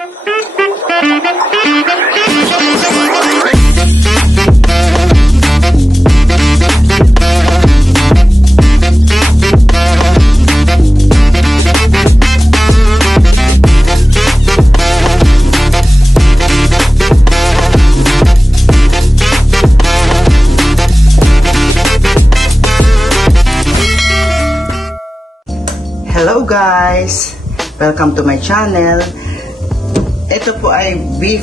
Hello guys! Welcome to my channel. Ito po ay beef.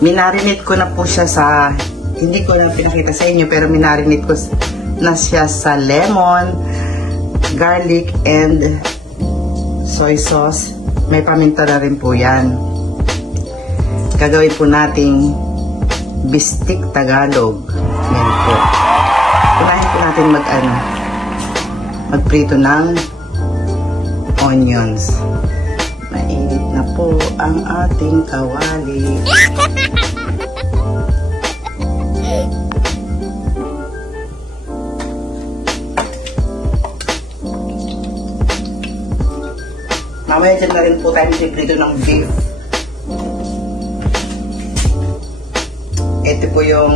Minarinate ko na po siya sa, hindi ko na pinakita sa inyo, pero minarinate ko na siya sa lemon, garlic, and soy sauce. May paminta na rin po yan. Gagawin po nating bistik Tagalog. Yan po. Unahin po natin magprito ng onions. Mainit na po ang ating kawali. Mamaya dyan na rin po tayo magprito ng beef. Ito po yung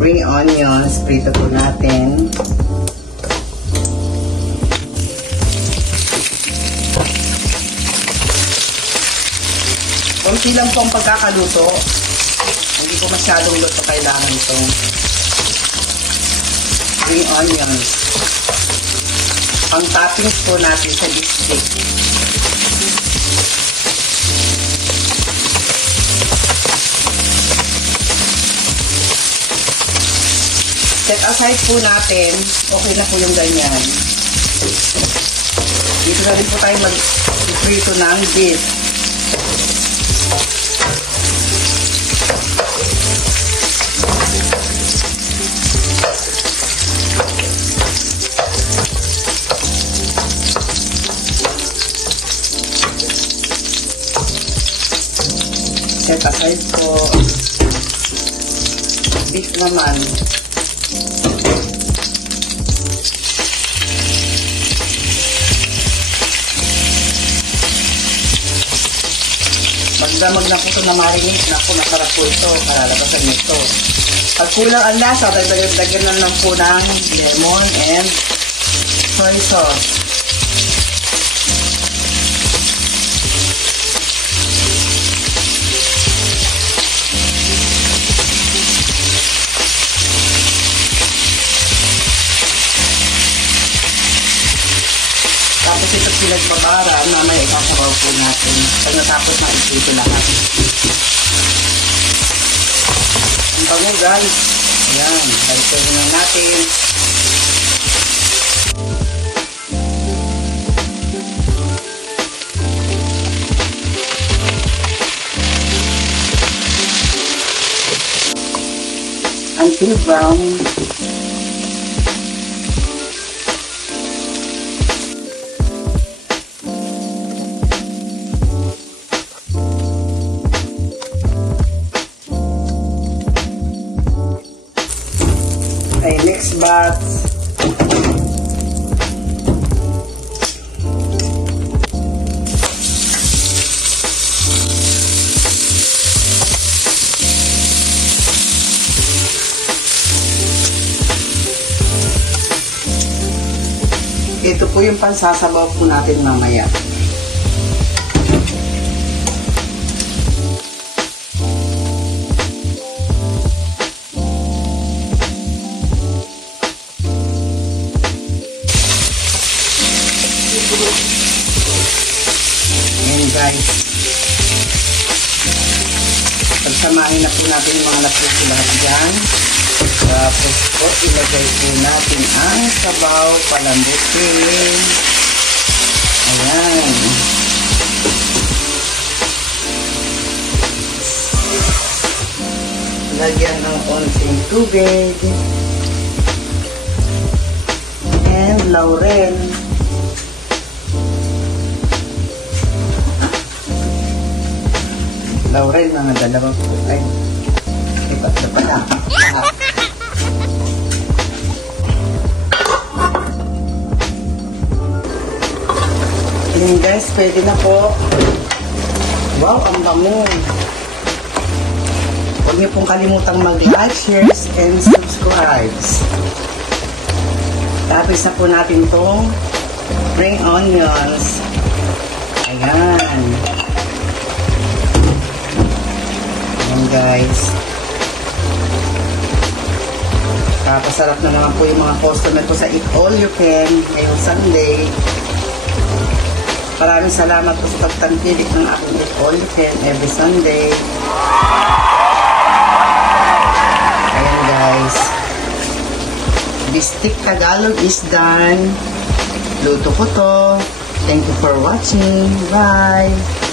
ring onions. Prito po natin. Kunti lang po ang pagkakaluto. Hindi ko masyadong luto kailangan itong green onions. Ang toppings po natin sa biscuit. Set aside po natin. Okay na po yung ganyan. Dito na rin po tayo mag-prito ng beef. Set aside po. Beef naman. Magdamag na po ito na marinate. Naku, masarap po ito. Kalalabasan nito. Pag kulang ang lasa, dagdagan na lang po ng lemon and soy sauce. Tapos ito pinagbabara, mamaya ikasabaw po natin. Pag natapos na ito lahat. Ang bango guys. Ayan, balikin na natin. Until brown. Okay, next batch. Ito po yung pansasabaw po natin mamaya. Ayan guys. Pagsamahin na po natin yung mga lapos lahat dyan. Tapos po ilagay po natin ang sabaw, palambutin. Ayan. Lagyan ng konting tubig. And laurel. Laurel, mga dalawang ay iba't na pala. Ayan guys, pwede na po. Wow, ang bango. Huwag niyo pong kalimutang mag-like, share, and subscribe. Tapos na po natin itong spring onions. Ayan. Ayan guys. Kapasarap na naman po yung mga customer ko sa Eat All You Can ngayong Sunday. Maraming salamat po sa pagtangkilik ng aking Eat All You Can every Sunday. Ayan guys. Bistik Tagalog is done. Luto ko to. Thank you for watching. Bye!